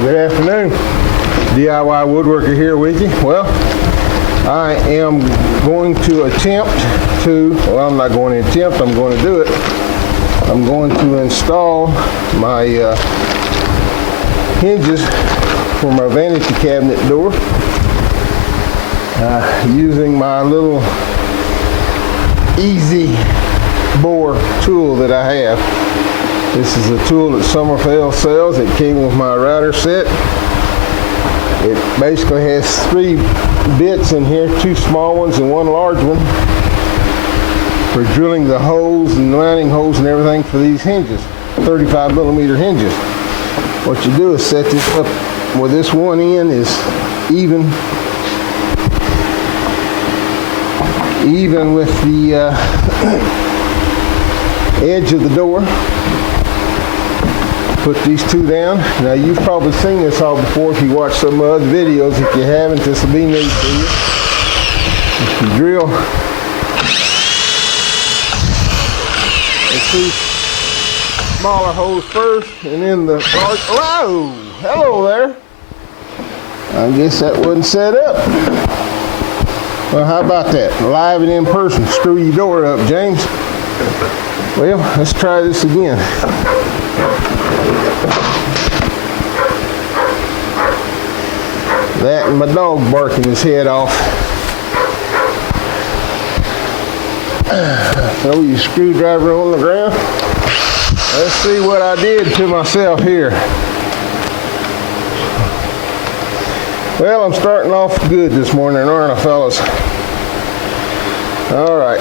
Good afternoon. DIY Woodworker here with you. Well, I am going to attempt to, well, I'm not going to attempt, I'm going to do it. I'm going to install my hinges for my vanity cabinet door using my little easy bore tool that I have. This is a tool that Summerfeld sells. It came with my router set. It basically has 3 bits in here, 2 small ones and 1 large one for drilling the holes and mounting holes and everything for these hinges, 35 millimeter hinges. What you do is set this up where this one end is even with the edge of the door. Put these 2 down. Now you've probably seen this all before if you watch some other videos. If you haven't, this will be new to you. If you drill the 2 smaller holes first and then the large. Whoa! Hello there. I guess that wasn't set up. Well, how about that? Live and in person. Screw your door up, James. Well, let's try this again. That and my dog barking his head off. Throw your screwdriver on the ground. Let's see what I did to myself here. Well, I'm starting off good this morning, aren't I, fellas? All right.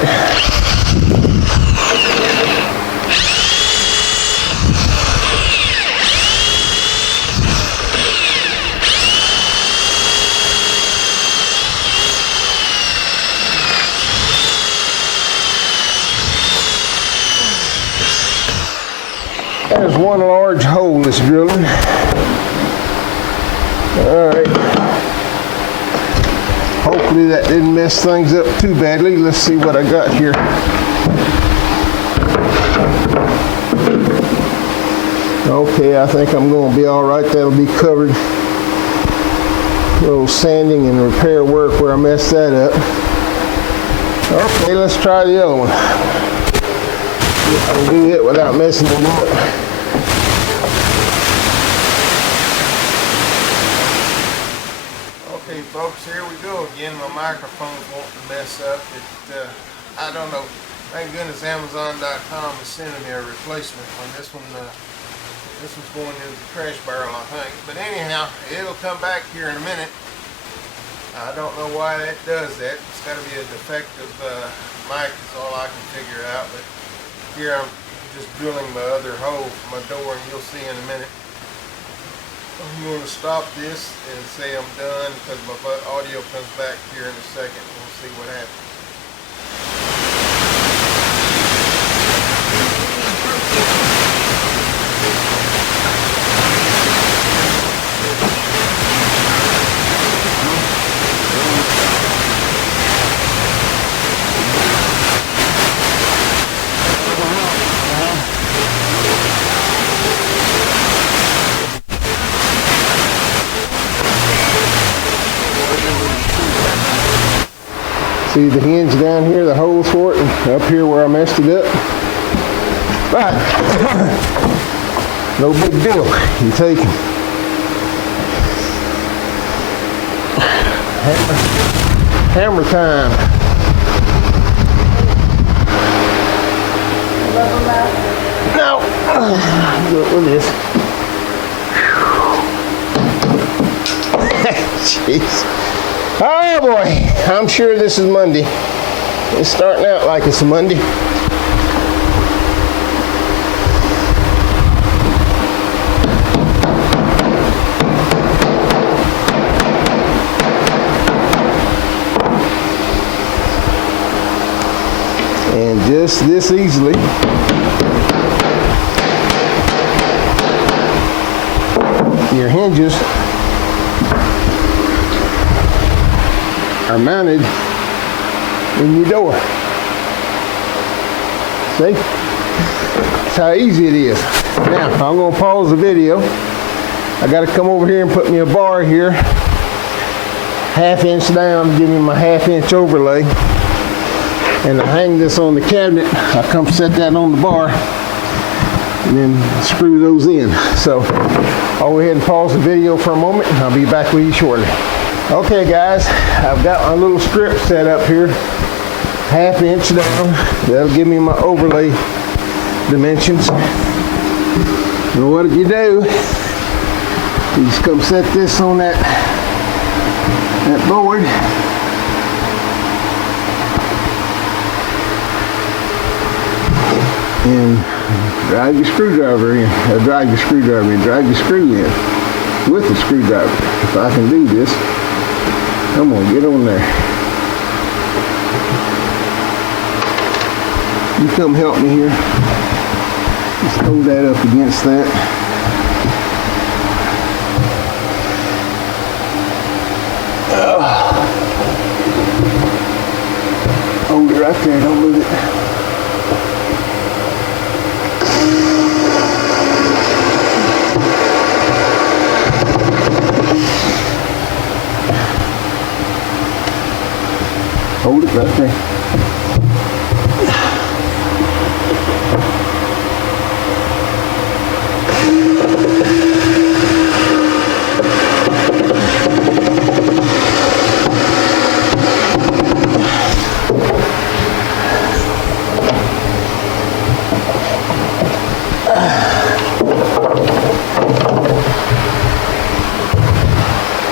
There's 1 large hole that's drilling. All right. Hopefully that didn't mess things up too badly. Let's see what I got here. Okay, I think I'm going to be all right. That'll be covered. A little sanding and repair work where I messed that up. Okay, let's try the other one. I'll do it without messing them up. Okay, folks, here we go again. My microphone's wanting to mess up. I don't know. Thank goodness Amazon.com is sending me a replacement when this one's going into the trash barrel, I think. But anyhow, it'll come back here in a minute. I don't know why that does that. It's got to be a defective mic is all I can figure out. But here I'm just drilling my other hole for my door, and you'll see in a minute. I'm going to stop this and say I'm done because my audio comes back here in a second. We'll see what happens. See the hinge down here, the holes for it, and up here where I messed it up. But no big deal. You take it. Hammer time. No. Do it with this. Jeez. Oh boy, I'm sure this is Monday. It's starting out like it's a Monday. And just this easily, your hinges are mounted in your door. See? That's how easy it is. Now, I'm going to pause the video I got to come over here and put me a bar here, 1/2 inch down to give me my 1/2 inch overlay. And to hang this on the cabinet, I come set that on the bar and then screw those in. So I'll go ahead and pause the video for a moment and I'll be back with you shortly. Okay guys, I've got my little strip set up here, 1/2 inch down. That'll give me my overlay dimensions. And what you do, you just come set this on that board. And drive your screwdriver in. Drive your screw in with the screwdriver. If I can do this, I'm gonna get on there. You come help me here. Just hold that up against that. Hold it right there, don't move it. Hold it right there.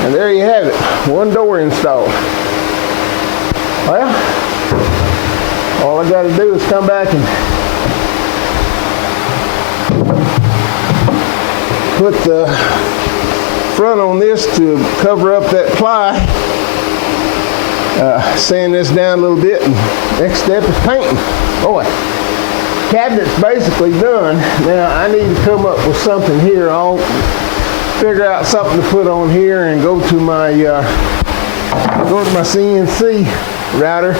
And there you have it, one door installed. Well, all I got to do is come back and put the front on this to cover up that ply, sand this down a little bit, and next step is painting. Boy, cabinet's basically done. Now I need to come up with something here. I'll figure out something to put on here and go to my CNC router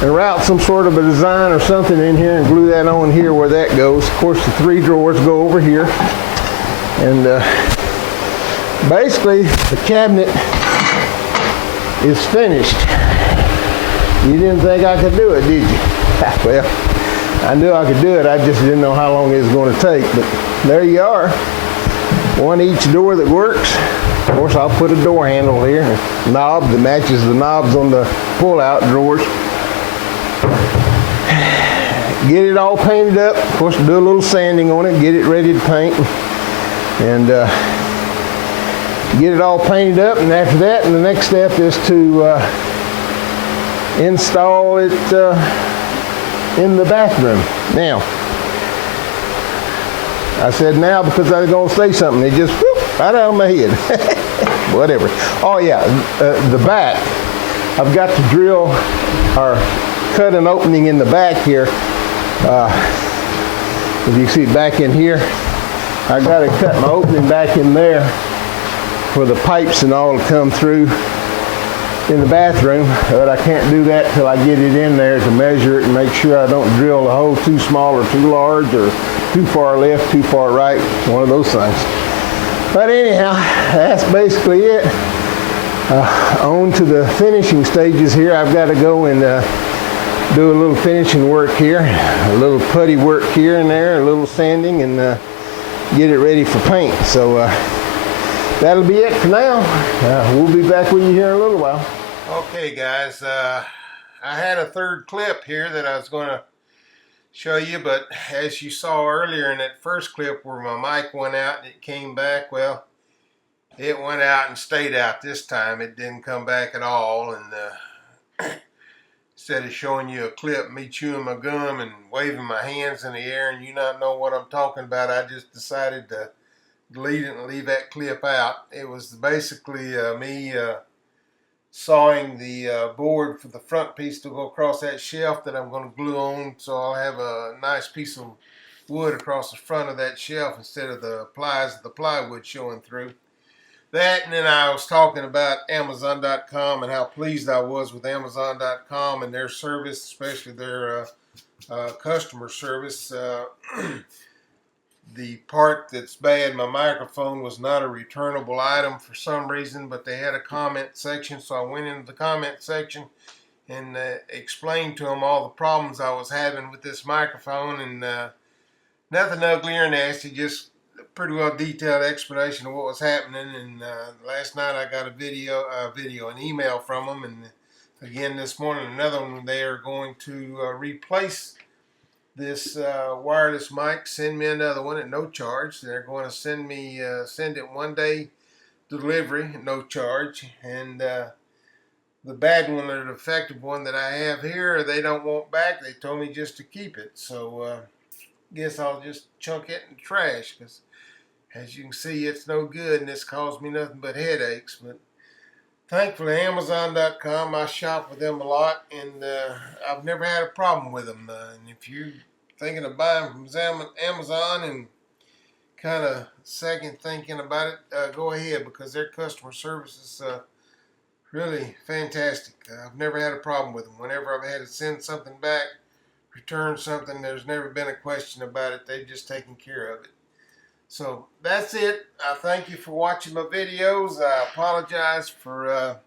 and route some sort of a design or something in here and glue that on here where that goes. Of course, the 3 drawers go over here, and basically the cabinet is finished. You didn't think I could do it, did you? Well, I knew I could do it, I just didn't know how long it was going to take, but there you are. One each door that works. Of course, I'll put a door handle here, a knob that matches the knobs on the pull-out drawers. Get it all painted up. Of course, do a little sanding on it, get it ready to paint, and get it all painted up. And after that, the next step is to install it in the bathroom. Now, I said now because I was going to say something. It just whoop, right out of my head. Whatever. Oh yeah, the back. I've got to drill or cut an opening in the back here. If you see back in here, I got to cut my opening back in there for the pipes and all to come through in the bathroom, but I can't do that till I get it in there to measure it and make sure I don't drill the hole too small or too large or too far left, too far right, one of those things. But anyhow, that's basically it. On to the finishing stages here. I've got to go and do a little finishing work here, a little putty work here and there, a little sanding, and get it ready for paint. So that'll be it for now. We'll be back with you here in a little while. Okay guys, I had a third clip here that I was going to show you, but as you saw earlier in that first clip where my mic went out and it came back, well, it went out and stayed out this time. It didn't come back at all, and instead of showing you a clip, me chewing my gum and waving my hands in the air and you not know what I'm talking about, I just decided to delete it and leave that clip out. It was basically me sawing the board for the front piece to go across that shelf that I'm going to glue on, so I'll have a nice piece of wood across the front of that shelf instead of the plies of the plywood showing through. That, and then I was talking about Amazon.com and how pleased I was with Amazon.com and their service, especially their customer service. The part that's bad, my microphone was not a returnable item for some reason, but they had a comment section, so I went into the comment section and explained to them all the problems I was having with this microphone, and nothing ugly or nasty, just a pretty well detailed explanation of what was happening. And last night I got an email from them, and again this morning another one. They are going to replace this wireless mic, send me another one at no charge. They're going to send it one day delivery at no charge, and the bad one or the defective one that I have here, they don't want back. They told me just to keep it, so guess I'll just chunk it in the trash, because as you can see, it's no good and it's caused me nothing but headaches. But thankfully, Amazon.com, I shop with them a lot, and I've never had a problem with them. And if you're thinking of buying from Amazon and kind of second thinking about it, go ahead, because their customer service is really fantastic. I've never had a problem with them. Whenever I've had to send something back, return something, there's never been a question about it. They've just taken care of it. So that's it. I thank you for watching my videos. I apologize for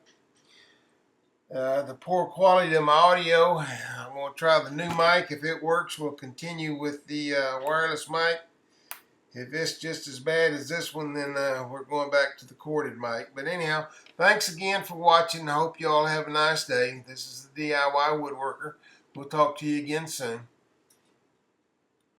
the poor quality of my audio. I'm going to try the new mic. If it works, we'll continue with the wireless mic. If it's just as bad as this one, then we're going back to the corded mic. But anyhow, thanks again for watching. I hope you all have a nice day. This is the DIY Woodworker. We'll talk to you again soon.